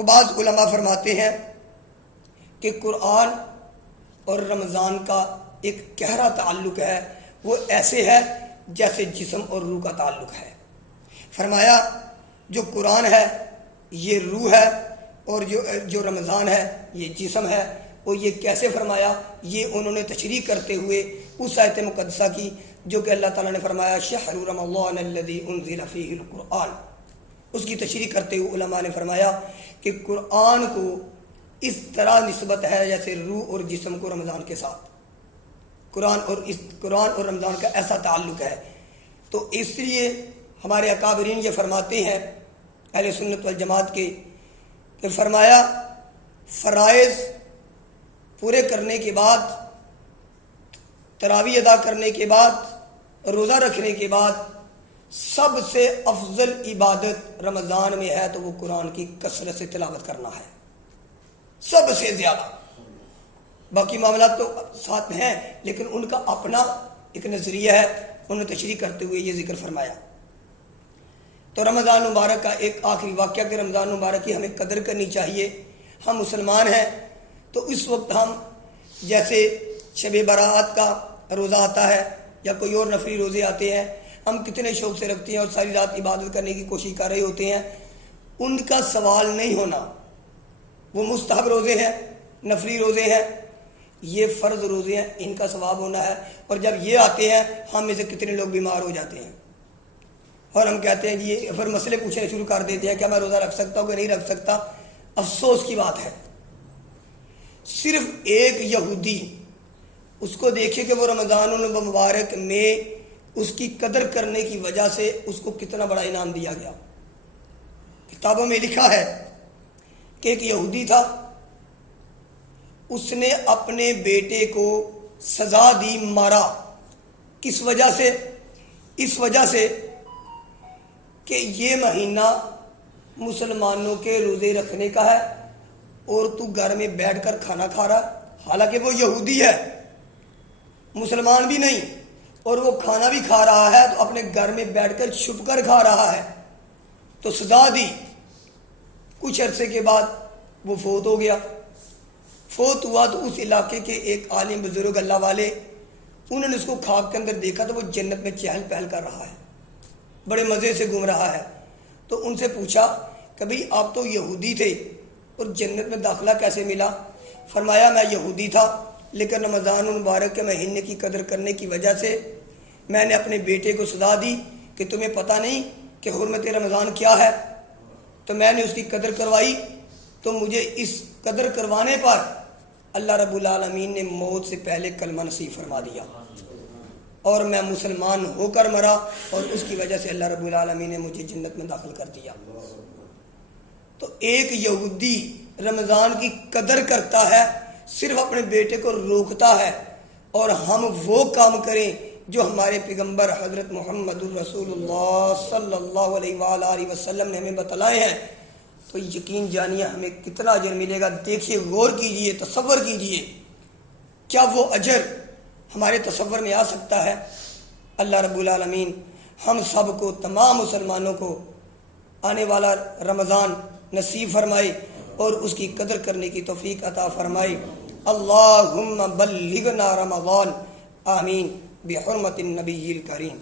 تو بعض علماء فرماتے ہیں کہ قرآن اور رمضان کا ایک گہرا تعلق ہے، وہ ایسے ہے جیسے جسم اور روح کا تعلق ہے۔ فرمایا جو قرآن ہے یہ روح ہے، اور جو رمضان ہے یہ جسم ہے۔ اور یہ کیسے فرمایا؟ یہ انہوں نے تشریح کرتے ہوئے اس آیت مقدسہ کی جو کہ اللہ تعالیٰ نے فرمایا شہر رمضان الذی انزل فیہ القرآن، اس کی تشریح کرتے ہوئے علماء نے فرمایا کہ قرآن کو اس طرح نسبت ہے جیسے روح اور جسم کو رمضان کے ساتھ، قرآن اور رمضان کا ایسا تعلق ہے۔ تو اس لیے ہمارے اکابرین یہ فرماتے ہیں اہل سنت والجماعت کے کہ فرمایا فرائض پورے کرنے کے بعد، تراویح ادا کرنے کے بعد، روزہ رکھنے کے بعد سب سے افضل عبادت رمضان میں ہے تو وہ قرآن کی کثرت سے تلاوت کرنا ہے، سب سے زیادہ۔ باقی معاملات تو ساتھ ہیں لیکن ان کا اپنا ایک نظریہ ہے، انہوں نے تشریح کرتے ہوئے یہ ذکر فرمایا۔ تو رمضان مبارک کا ایک آخری واقعہ کہ رمضان مبارک کی ہمیں قدر کرنی چاہیے۔ ہم مسلمان ہیں تو اس وقت ہم جیسے شب برات کا روزہ آتا ہے یا کوئی اور نفلی روزے آتے ہیں، ہم کتنے شوق سے رکھتے ہیں اور ساری رات عبادت کرنے کی کوشش کر رہے ہوتے ہیں، ان کا سوال نہیں ہونا۔ وہ مستحب روزے ہیں، نفلی روزے ہیں، یہ فرض روزے ہیں، ان کا ثواب ہونا ہے۔ اور جب یہ آتے ہیں ہم میں سے کتنے لوگ بیمار ہو جاتے ہیں اور ہم کہتے ہیں یہ پھر مسئلے پوچھنے شروع کر دیتے ہیں کہ میں روزہ رکھ سکتا ہوں کہ نہیں رکھ سکتا۔ افسوس کی بات ہے، صرف ایک یہودی، اس کو دیکھے کہ وہ رمضان المبارک میں اس کی قدر کرنے کی وجہ سے اس کو کتنا بڑا انعام دیا گیا۔ کتابوں میں لکھا ہے کہ ایک یہودی تھا، اس نے اپنے بیٹے کو سزا دی، مارا۔ کس وجہ سے؟ اس وجہ سے کہ یہ مہینہ مسلمانوں کے روزے رکھنے کا ہے اور تو گھر میں بیٹھ کر کھانا کھا رہا ہے، حالانکہ وہ یہودی ہے، مسلمان بھی نہیں، اور وہ کھانا بھی کھا رہا ہے تو اپنے گھر میں بیٹھ کر چھپ کر کھا رہا ہے، تو سزا دی۔ کچھ عرصے کے بعد وہ فوت ہو گیا۔ فوت ہوا تو اس علاقے کے ایک عالم بزرگ اللہ والے، انہوں نے اس کو خواب کے اندر دیکھا تو وہ جنت میں چہل پہل کر رہا ہے، بڑے مزے سے گھوم رہا ہے۔ تو ان سے پوچھا کہ بھئی آپ تو یہودی تھے اور جنت میں داخلہ کیسے ملا؟ فرمایا میں یہودی تھا لیکن رمضان المبارک کے مہینے کی قدر کرنے کی وجہ سے میں نے اپنے بیٹے کو سزا دی کہ تمہیں پتہ نہیں کہ حرمت رمضان کیا ہے، تو میں نے اس کی قدر کروائی، تو مجھے اس قدر کروانے پر اللہ رب العالمین نے موت سے پہلے کلمہ نصیب فرما دیا اور میں مسلمان ہو کر مرا، اور اس کی وجہ سے اللہ رب العالمین نے مجھے جنت میں داخل کر دیا۔ تو ایک یہودی رمضان کی قدر کرتا ہے، صرف اپنے بیٹے کو روکتا ہے، اور ہم وہ کام کریں جو ہمارے پیغمبر حضرت محمد الرسول اللہ صلی اللہ علیہ وآلہ وسلم نے ہمیں بتلائے ہیں، تو یقین جانیے ہمیں کتنا اجر ملے گا۔ دیکھیے، غور کیجئے، تصور کیجئے، کیا وہ اجر ہمارے تصور میں آ سکتا ہے؟ اللہ رب العالمین ہم سب کو، تمام مسلمانوں کو آنے والا رمضان نصیب فرمائے اور اس کی قدر کرنے کی توفیق عطا فرمائے۔ اللہم بلغنا رمضان، آمین، بحرمت النبی الکریم۔